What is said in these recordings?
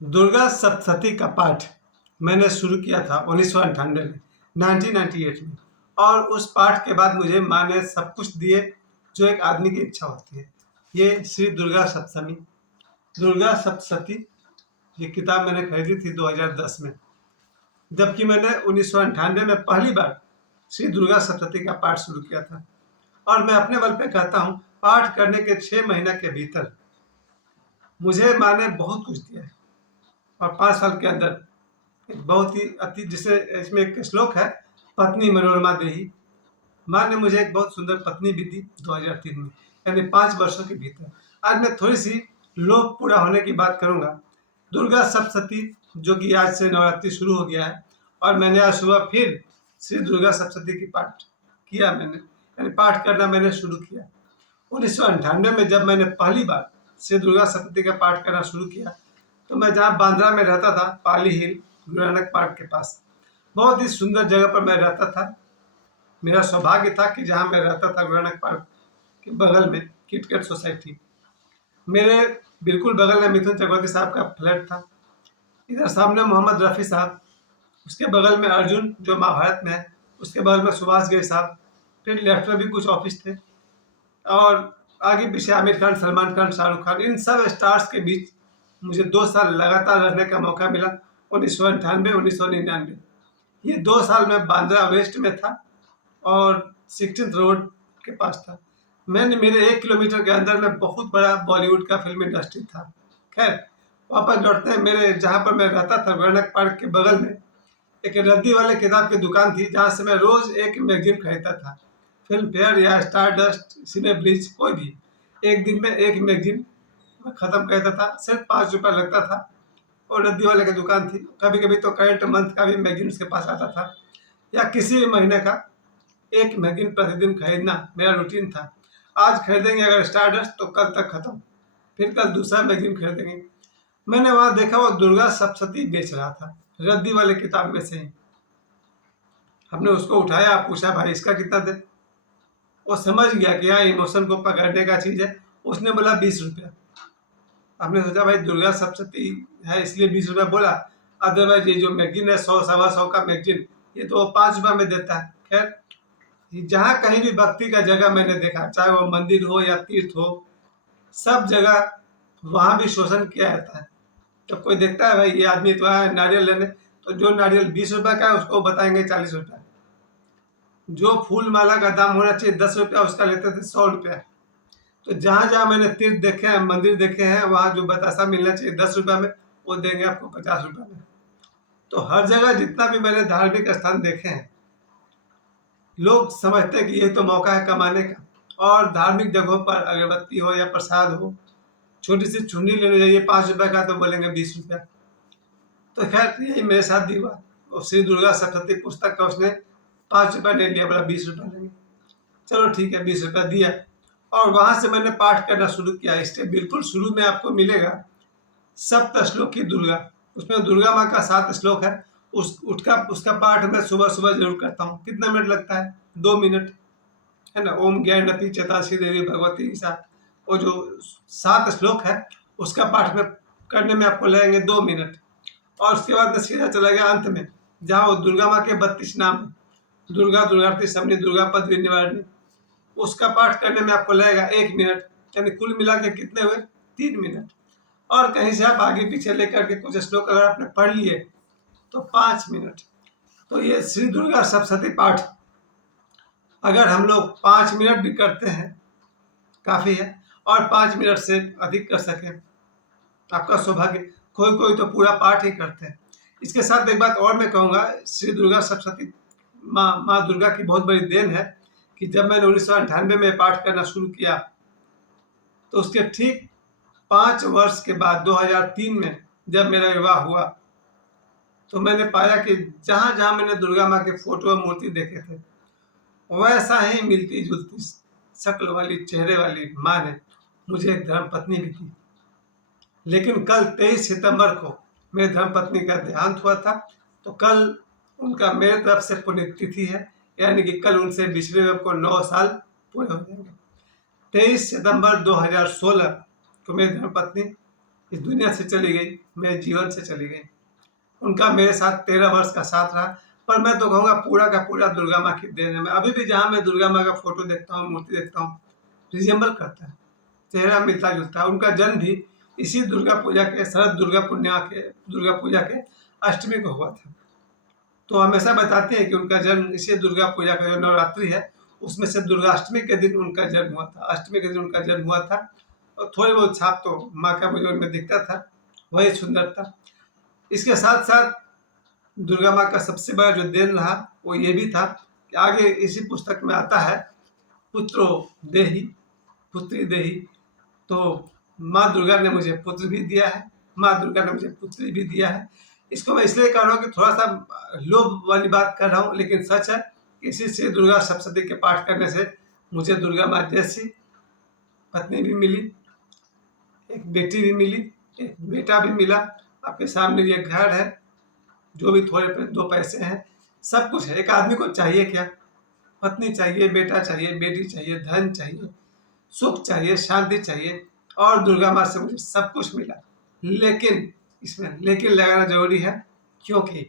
दुर्गा सप्तशती का पाठ मैंने शुरू किया था 1998 में 1998 में। और उस पाठ के बाद मुझे माँ ने सब कुछ दिए जो एक आदमी की इच्छा होती है। ये श्री दुर्गा सप्तमी, दुर्गा सप्तशती, ये किताब मैंने खरीदी थी 2010 में, जबकि मैंने 1998 में पहली बार श्री दुर्गा सप्तशती का पाठ शुरू किया था। और मैं अपने बल पे कहता हूँ, पाठ करने के 6 महीने के भीतर मुझे माँ ने बहुत कुछ दिया है। और 5 साल के अंदर एक बहुत ही अति, जिसे इसमें एक श्लोक है, पत्नी मनोरमा देही। माँ ने मुझे एक बहुत सुंदर पत्नी भी दी 2003 में, यानी 5 वर्षों के भीतर। आज मैं थोड़ी सी लोभ पूरा होने की बात करूंगा। दुर्गा सप्तशती, जो कि आज से नवरात्रि शुरू हो गया है, और मैंने आज सुबह फिर श्री दुर्गा सप्तशती की पाठ किया, मैंने यानी पाठ करना मैंने शुरू किया। 1998 में जब मैंने पहली बार श्री दुर्गा सप्तशती का पाठ करना शुरू किया, तो मैं जहाँ बांद्रा में रहता था, पाली हिल, गुरु नानक पार्क के पास, बहुत ही सुंदर जगह पर मैं रहता था। मेरा सौभाग्य था कि जहाँ मैं रहता था, गुरु नानक पार्क के बगल में किटकैट सोसाइटी, मेरे बिल्कुल बगल में मिथुन चक्रवर्ती साहब का फ्लैट था। इधर सामने मोहम्मद रफ़ी साहब, उसके बगल में अर्जुन जो महाभारत में है, उसके बगल में सुभाष घई साहब, फिर लेफ्ट में भी कुछ ऑफिस थे, और आगे पीछे आमिर खान, सलमान खान, शाहरुख खान, इन सब स्टार्स के बीच मुझे 2 साल लगातार रहने का मौका मिला। 1998, 1999, ये 2 साल मैं बांद्रा वेस्ट में था और 16th रोड के पास था। मेरे 1 किलोमीटर के अंदर में बहुत बड़ा बॉलीवुड का फिल्म इंडस्ट्री था। खैर, वापस लौटते हैं। मेरे जहाँ पर मैं रहता था, गुरु नानक पार्क के बगल में एक रद्दी वाले किताब की दुकान थी, जहाँ से मैं रोज एक मैगजीन खरीदता था। फिल्म फेयर या स्टार डस्ट, सिने ब्लिच, कोई भी। एक दिन में एक मैगजीन मैं ख़त्म करता था। सिर्फ 5 रुपये लगता था, और रद्दी वाले की दुकान थी। कभी कभी तो करंट मंथ का भी मैगजीन उसके पास आता था, या किसी भी महीने का एक मैगजीन प्रतिदिन खरीदना मेरा रूटीन था। आज खरीदेंगे अगर स्टार डस्ट, तो कल तक ख़त्म, फिर कल दूसरा मैगजीन खरीदेंगे। मैंने वहाँ देखा वो दुर्गा सप्तशती बेच रहा था, रद्दी वाले किताब में से ही। हमने उसको उठाया, पूछा भाई इसका कितना दे। वो समझ गया कि हाँ, इमोशन को पकड़ने का चीज़ है। उसने बोला 20 रुपया। हमने सोचा भाई दुर्गा सप्तशती है इसलिए 20 रुपया बोला, अदरवाइज ये जो मैगजीन है 100 सवा 100 का मैगजीन, ये तो 5 रुपये में देता है। खैर, जहाँ कहीं भी भक्ति का जगह मैंने देखा, चाहे वो मंदिर हो या तीर्थ हो, सब जगह वहाँ भी शोषण किया जाता है। जब कोई देखता है भाई ये आदमी तो आया नारियल लेने, तो जो नारियल 20 रुपये का है उसको बताएंगे 40 रुपये। जो फूल माला का दाम होना चाहिए 10 रुपया, उसका लेते थे 100 रुपया। तो जहाँ जहाँ मैंने तीर्थ देखे हैं, मंदिर देखे हैं, वहाँ जो बतासा मिलना चाहिए 10 रुपये में, वो देंगे आपको 50 रुपये में। तो हर जगह जितना भी मैंने धार्मिक स्थान देखे हैं, लोग समझते हैं कि ये तो मौका है कमाने का। और धार्मिक जगहों पर अगरबत्ती हो या प्रसाद हो, छोटी सी चुन्नी लेने जाइए 5 रुपये का, तो बोलेंगे 20 रुपया। तो खैर यही मेरे साथ भी हुआ। और श्री दुर्गा सप्तशती पुस्तक का उसने 5 रुपये ले लिया, बोला 20 रुपये लेंगे। चलो ठीक है, 20 रुपया दिया, और वहाँ से मैंने पाठ करना शुरू किया। इसके बिल्कुल शुरू में आपको मिलेगा सप्त श्लोक की दुर्गा, उसमें दुर्गा माँ का 7 श्लोक है। उसका पाठ मैं सुबह सुबह जरूर करता हूँ। कितना मिनट लगता है? 2 मिनट, है ना। ओम ज्ञानपी चेतासी देवी भगवती ईसा, वो जो 7 श्लोक है, उसका पाठ में करने में आपको लगेंगे 2 मिनट। और उसके बाद मैं सीधा चला गया अंत में, जहाँ वो दुर्गा माँ के 32 नाम है, दुर्गा, दुर्गावती, समनी, दुर्गा पद निवारणी, उसका पाठ करने में आपको लगेगा 1 मिनट। यानी कुल मिला के कितने हुए? 3 मिनट। और कहीं से आप आगे पीछे लेकर के कुछ श्लोक अगर आपने पढ़ लिए तो 5 मिनट। तो ये श्री दुर्गा सप्तशती पाठ अगर हम लोग 5 मिनट भी करते हैं, काफ़ी है। और 5 मिनट से अधिक कर सकें, आपका सौभाग्य। कोई कोई तो पूरा पाठ ही करते हैं। इसके साथ एक बात और मैं कहूँगा, श्री दुर्गा सप्तशती माँ दुर्गा की बहुत बड़ी देन है कि जब मैंने 1998 में पाठ करना शुरू किया, तो उसके ठीक 5 वर्ष के बाद 2003 में जब मेरा विवाह हुआ, तो मैंने पाया कि जहाँ जहाँ मैंने दुर्गा माँ के फोटो और मूर्ति देखे थे, वैसा ही मिलती जुलती शक्ल वाली, चेहरे वाली माँ ने मुझे एक धर्मपत्नी भी दी। लेकिन कल 23 सितंबर को मेरे धर्मपत्नी का देहांत हुआ था। तो कल उनका मेरे तरफ से पुण्यतिथि है, यानी कि कल उनसे बिछड़े हुए को 9 साल पूरे हो जाएंगे। 23 सितंबर 2016 को मेरी धर्मपत्नी इस दुनिया से चली गई, मेरे जीवन से चली गई। उनका मेरे साथ 13 वर्ष का साथ रहा, पर मैं तो कहूँगा पूरा का पूरा दुर्गा माँ की देन है। मैं अभी भी जहाँ मैं दुर्गा माँ का फोटो देखता हूँ, मूर्ति देखता हूँ, रिजेंबल करता है, चेहरा मिलता जुलता है। उनका जन्म भी इसी दुर्गा पूजा के, शरद दुर्गा पूर्णिमा के, दुर्गा पूजा के अष्टमी को हुआ था। तो हमेशा बताते हैं कि उनका जन्म इसी दुर्गा पूजा का जो नवरात्रि है उसमें से दुर्गाष्टमी के दिन उनका जन्म हुआ था, अष्टमी के दिन उनका जन्म हुआ था। और थोड़ी बहुत छाप तो माँ का मुझे उनमें दिखता था, वही सुंदर था। इसके साथ साथ दुर्गा माँ का सबसे बड़ा जो देन रहा वो ये भी था कि आगे इसी पुस्तक में आता है, पुत्रो देहि पुत्री देहि। तो माँ दुर्गा ने मुझे पुत्र भी दिया है, माँ दुर्गा ने मुझे पुत्री भी दिया है। इसको मैं इसलिए कह रहा हूँ कि थोड़ा सा लोभ वाली बात कर रहा हूँ, लेकिन सच है। इसी से दुर्गा सप्तशती के पाठ करने से मुझे दुर्गा माँ जैसी पत्नी भी मिली, एक बेटी भी मिली, एक बेटा भी मिला। आपके सामने ये घर है, जो भी थोड़े दो पैसे हैं, सब कुछ है। एक आदमी को चाहिए क्या? पत्नी चाहिए, बेटा चाहिए, बेटी चाहिए, धन चाहिए, सुख चाहिए, शांति चाहिए, और दुर्गा माँ से मुझे सब कुछ मिला। लेकिन इसमें लेकिन लगाना जरूरी है, क्योंकि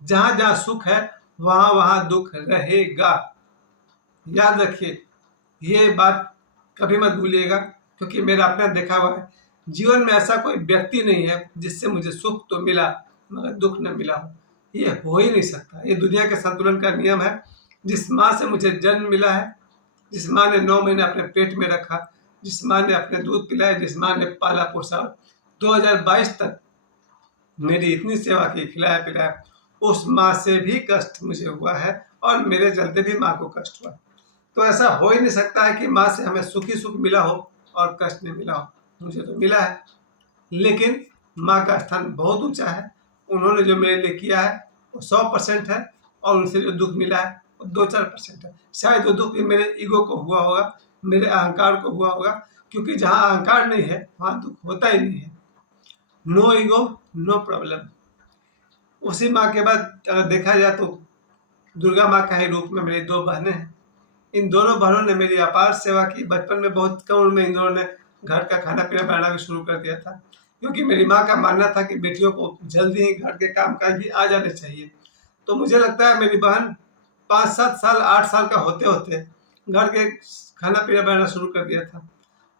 जहाँ जहाँ सुख है वहाँ वहाँ दुख रहेगा। याद रखिए, ये बात कभी मत भूलिएगा, क्योंकि मेरा अपना देखा हुआ है। जीवन में ऐसा कोई व्यक्ति नहीं है जिससे मुझे सुख तो मिला मगर दुख न मिला हो। ये हो ही नहीं सकता। ये दुनिया के संतुलन का नियम है। जिस माँ से मुझे जन्म मिला है, जिस माँ ने 9 महीने अपने पेट में रखा, जिस माँ ने अपने दूध पिलाया, जिस माँ ने पाला पोसा, 2022 तक मेरी इतनी सेवा की, खिलाया पिलाया, उस माँ से भी कष्ट मुझे हुआ है और मेरे चलते भी माँ को कष्ट हुआ। तो ऐसा हो ही नहीं सकता है कि माँ से हमें सुख ही सुख मिला हो और कष्ट नहीं मिला हो। मुझे तो मिला है, लेकिन माँ का स्थान बहुत ऊंचा है। उन्होंने जो मेरे लिए किया है वो 100% है, और उनसे जो दुख मिला है वो 2-4% है। शायद वो दुख भी मेरे ईगो को हुआ होगा, मेरे अहंकार को हुआ होगा, क्योंकि जहाँ अहंकार नहीं है वहाँ दुख होता ही नहीं है। No ego, no problem. उसी माँ के बाद अगर देखा जाए तो दुर्गा माँ का ही रूप में मेरी 2 बहनें हैं। इन दोनों बहनों ने मेरी अपार सेवा की। बचपन में बहुत कम उम्र में इन दोनों ने घर का खाना पीना बनाना भी शुरू कर दिया था, क्योंकि मेरी माँ का मानना था कि बेटियों को जल्दी ही घर के काम काज भी आ जाने चाहिए। तो मुझे लगता है मेरी बहन 5-7 साल, 8 साल का होते होते घर के खाना पीना बनाना शुरू कर दिया था।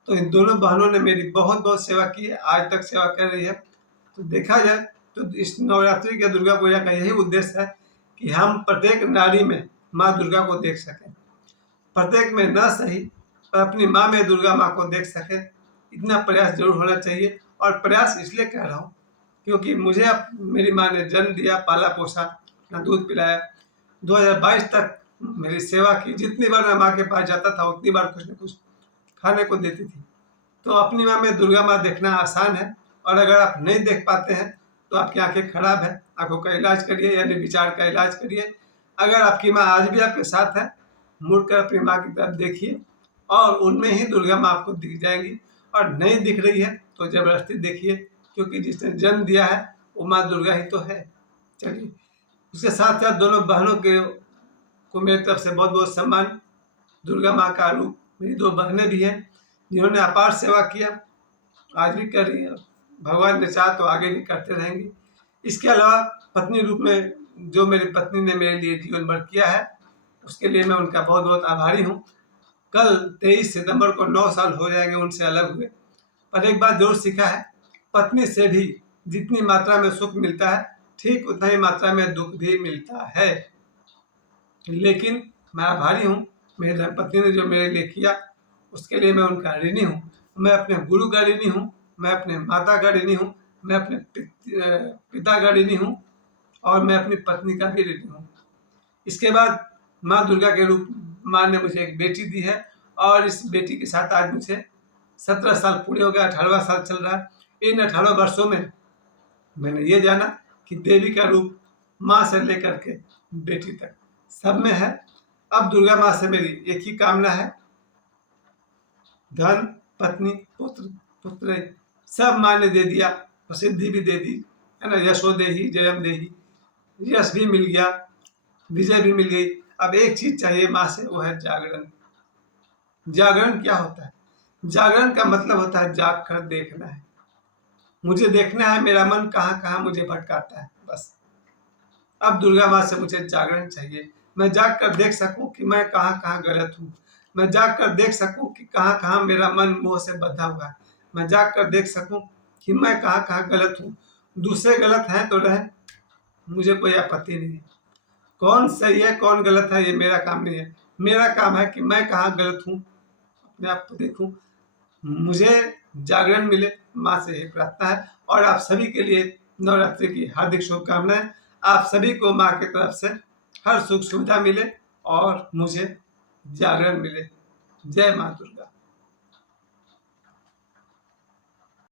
तो इन दोनों बहनों ने मेरी बहुत बहुत सेवा की है, आज तक सेवा कर रही है। तो देखा जाए तो इस नवरात्रि के दुर्गा पूजा का यही उद्देश्य है कि हम प्रत्येक नारी में माँ दुर्गा को देख सकें, प्रत्येक में न सही पर अपनी माँ में दुर्गा माँ को देख सके। इतना प्रयास जरूर होना चाहिए। और प्रयास इसलिए कह रहा हूँ क्योंकि मुझे अब मेरी माँ ने जन्म दिया, पाला पोसा, अपना दूध पिलाया, 2022 तक मेरी सेवा की। जितनी बार मैं माँ के पास जाता था उतनी बार कुछ न कुछ खाने को देती थी। तो अपनी माँ में दुर्गा माँ देखना आसान है, और अगर आप नहीं देख पाते हैं तो आपकी आंखें खराब है, आंखों का इलाज करिए, यानी विचार का इलाज करिए। अगर आपकी माँ आज भी आपके साथ है, मुड़कर अपनी माँ की तरफ देखिए और उनमें ही दुर्गा माँ आपको दिख जाएंगी। और नहीं दिख रही है तो जबरदस्ती देखिए, क्योंकि जिसने जन्म दिया है वो माँ दुर्गा ही तो है। चलिए, उसके साथ साथ दोनों बहनों के को मेरी तरफ से बहुत बहुत सम्मान। दुर्गा माँ का रूप मेरी 2 बहनें भी हैं जिन्होंने अपार सेवा किया, आज भी कर रही है, भगवान ने चाहा तो आगे भी करते रहेंगे। इसके अलावा पत्नी रूप में जो मेरी पत्नी ने मेरे लिए जीवन भर किया है, उसके लिए मैं उनका बहुत बहुत आभारी हूँ। कल 23 सितंबर को 9 साल हो जाएंगे उनसे अलग हुए, पर एक बात जरूर सीखा है, पत्नी से भी जितनी मात्रा में सुख मिलता है ठीक उतना ही मात्रा में दुख भी मिलता है। लेकिन मैं आभारी हूँ, मेरी धर्मपत्नी ने जो मेरे लिए किया उसके लिए मैं उनका ऋणी हूँ। मैं अपने गुरु का ऋणी हूँ, मैं अपने माता का ऋणी हूँ, मैं अपने पिता का ऋणी हूँ, और मैं अपनी पत्नी का भी ऋणी हूँ। इसके बाद माँ दुर्गा के रूप माँ ने मुझे एक बेटी दी है, और इस बेटी के साथ आज मुझे 17 साल पूरे हो गए, 18वां साल चल रहा है। इन 18 वर्षों में मैंने ये जाना कि देवी का रूप माँ से लेकर के बेटी तक सब में है। अब दुर्गा माँ से मेरी एक ही कामना है, धन, पत्नी, पुत्र, पुत्र सब माँ ने दे दिया, प्रसिद्धि भी दे दी है ना, यशो देही जयम देही, यश भी मिल गया, विजय भी मिल गई। अब एक चीज चाहिए माँ से, वो है जागरण। जागरण क्या होता है? जागरण का मतलब होता है जाग कर देखना है। मुझे देखना है मेरा मन कहाँ कहाँ मुझे भटकाता है। बस अब दुर्गा माँ से मुझे जागरण चाहिए, मैं जाग कर देख सकूं कि मैं कहाँ कहाँ गलत हूँ। मैं जाग कर देख सकूं कि कहाँ कहाँ मेरा मन मोह से बंधा हुआ है। मैं जाग कर देख सकूं कि मैं कहाँ कहाँ गलत हूँ। दूसरे गलत हैं तो रहे, मुझे कोई आपत्ति नहीं है। कौन सही है कौन गलत है ये मेरा काम नहीं है। मेरा काम है कि मैं कहाँ गलत हूँ, अपने आप को देखूं। मुझे जागरण मिले, माँ से यही प्रार्थना है। और आप सभी के लिए नवरात्रि की हार्दिक शुभकामनाएं। आप सभी को माँ की तरफ से हर सुख सुविधा मिले और मुझे जागरण मिले। जय माँ दुर्गा।